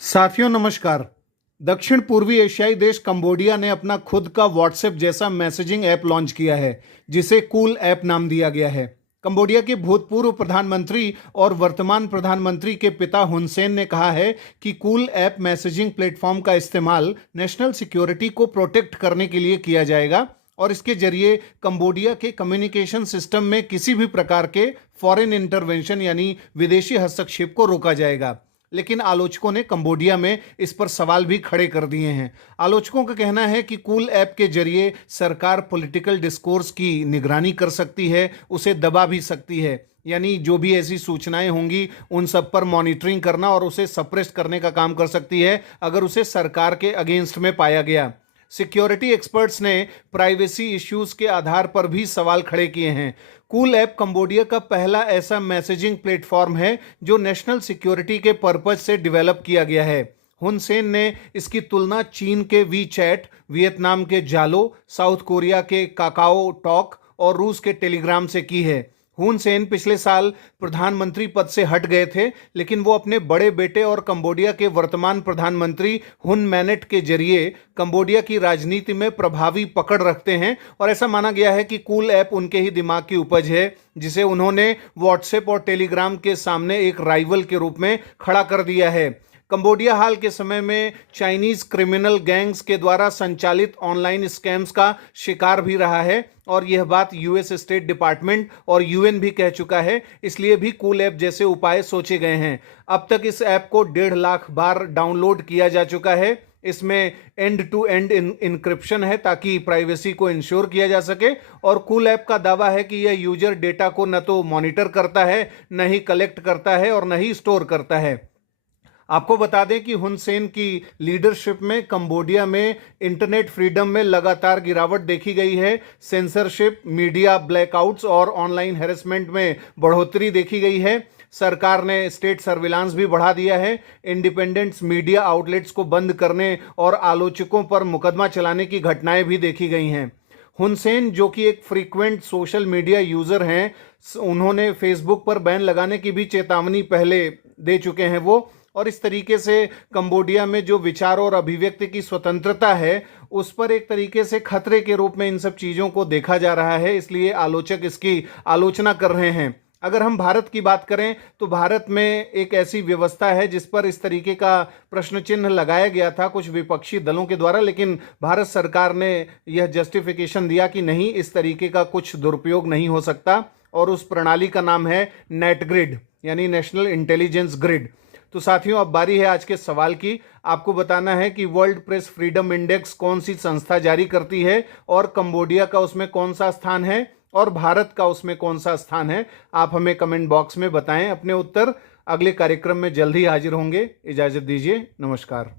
साथियों नमस्कार। दक्षिण पूर्वी एशियाई देश कंबोडिया ने अपना खुद का व्हाट्सएप जैसा मैसेजिंग ऐप लॉन्च किया है, जिसे कूल ऐप नाम दिया गया है। कंबोडिया के भूतपूर्व प्रधानमंत्री और वर्तमान प्रधानमंत्री के पिता हुन सेन ने कहा है कि कूल ऐप मैसेजिंग प्लेटफॉर्म का इस्तेमाल नेशनल सिक्योरिटी को प्रोटेक्ट करने के लिए किया जाएगा और इसके जरिए कंबोडिया के कम्युनिकेशन सिस्टम में किसी भी प्रकार के फॉरेन इंटरवेंशन यानी विदेशी हस्तक्षेप को रोका जाएगा। लेकिन आलोचकों ने कंबोडिया में इस पर सवाल भी खड़े कर दिए हैं। आलोचकों का कहना है कि कूल ऐप के जरिए सरकार पॉलिटिकल डिस्कोर्स की निगरानी कर सकती है, उसे दबा भी सकती है, यानी जो भी ऐसी सूचनाएं होंगी उन सब पर मॉनिटरिंग करना और उसे सप्रेस करने का काम कर सकती है अगर उसे सरकार के अगेंस्ट में पाया गया। सिक्योरिटी एक्सपर्ट्स ने प्राइवेसी इश्यूज के आधार पर भी सवाल खड़े किए हैं। कूल ऐप कंबोडिया का पहला ऐसा मैसेजिंग प्लेटफॉर्म है जो नेशनल सिक्योरिटी के पर्पज से डेवलप किया गया है। हुन सेन ने इसकी तुलना चीन के वी चैट, वियतनाम के जालो, साउथ कोरिया के काकाओ टॉक और रूस के टेलीग्राम से की है। हुन सेन पिछले साल प्रधानमंत्री पद से हट गए थे, लेकिन वो अपने बड़े बेटे और कंबोडिया के वर्तमान प्रधानमंत्री हुन मैनेट के जरिए कंबोडिया की राजनीति में प्रभावी पकड़ रखते हैं और ऐसा माना गया है कि कूल ऐप उनके ही दिमाग की उपज है, जिसे उन्होंने व्हाट्सएप और टेलीग्राम के सामने एक राइवल के रूप में खड़ा कर दिया है। कंबोडिया हाल के समय में चाइनीज क्रिमिनल गैंग्स के द्वारा संचालित ऑनलाइन स्कैम्स का शिकार भी रहा है और यह बात यूएस स्टेट डिपार्टमेंट और यूएन भी कह चुका है। इसलिए भी कूल ऐप जैसे उपाय सोचे गए हैं। अब तक इस ऐप को 1.5 लाख बार डाउनलोड किया जा चुका है। इसमें एंड टू एंड इनक्रिप्शन है ताकि प्राइवेसी को इंश्योर किया जा सके और कूल ऐप का दावा है कि यह यूजर डेटा को न तो मॉनिटर करता है, न ही कलेक्ट करता है और न ही स्टोर करता है। आपको बता दें कि हुन सेन की लीडरशिप में कंबोडिया में इंटरनेट फ्रीडम में लगातार गिरावट देखी गई है। सेंसरशिप, मीडिया ब्लैकआउट्स और ऑनलाइन हैरेसमेंट में बढ़ोतरी देखी गई है। सरकार ने स्टेट सर्विलांस भी बढ़ा दिया है। इंडिपेंडेंट मीडिया आउटलेट्स को बंद करने और आलोचकों पर मुकदमा चलाने की घटनाएं भी देखी गई हैं। हुन सेन, जो कि एक फ्रीक्वेंट सोशल मीडिया यूजर हैं, उन्होंने फेसबुक पर बैन लगाने की भी चेतावनी पहले दे चुके हैं वो, और इस तरीके से कंबोडिया में जो विचार और अभिव्यक्ति की स्वतंत्रता है उस पर एक तरीके से खतरे के रूप में इन सब चीज़ों को देखा जा रहा है। इसलिए आलोचक इसकी आलोचना कर रहे हैं। अगर हम भारत की बात करें तो भारत में एक ऐसी व्यवस्था है जिस पर इस तरीके का प्रश्न चिन्ह लगाया गया था कुछ विपक्षी दलों के द्वारा, लेकिन भारत सरकार ने यह जस्टिफिकेशन दिया कि नहीं, इस तरीके का कुछ दुरुपयोग नहीं हो सकता और उस प्रणाली का नाम है नेट ग्रिड यानी नेशनल इंटेलिजेंस ग्रिड। तो साथियों, अब बारी है आज के सवाल की। आपको बताना है कि वर्ल्ड प्रेस फ्रीडम इंडेक्स कौन सी संस्था जारी करती है और कंबोडिया का उसमें कौन सा स्थान है और भारत का उसमें कौन सा स्थान है। आप हमें कमेंट बॉक्स में बताएं अपने उत्तर। अगले कार्यक्रम में जल्द ही हाजिर होंगे। इजाज़त दीजिए। नमस्कार।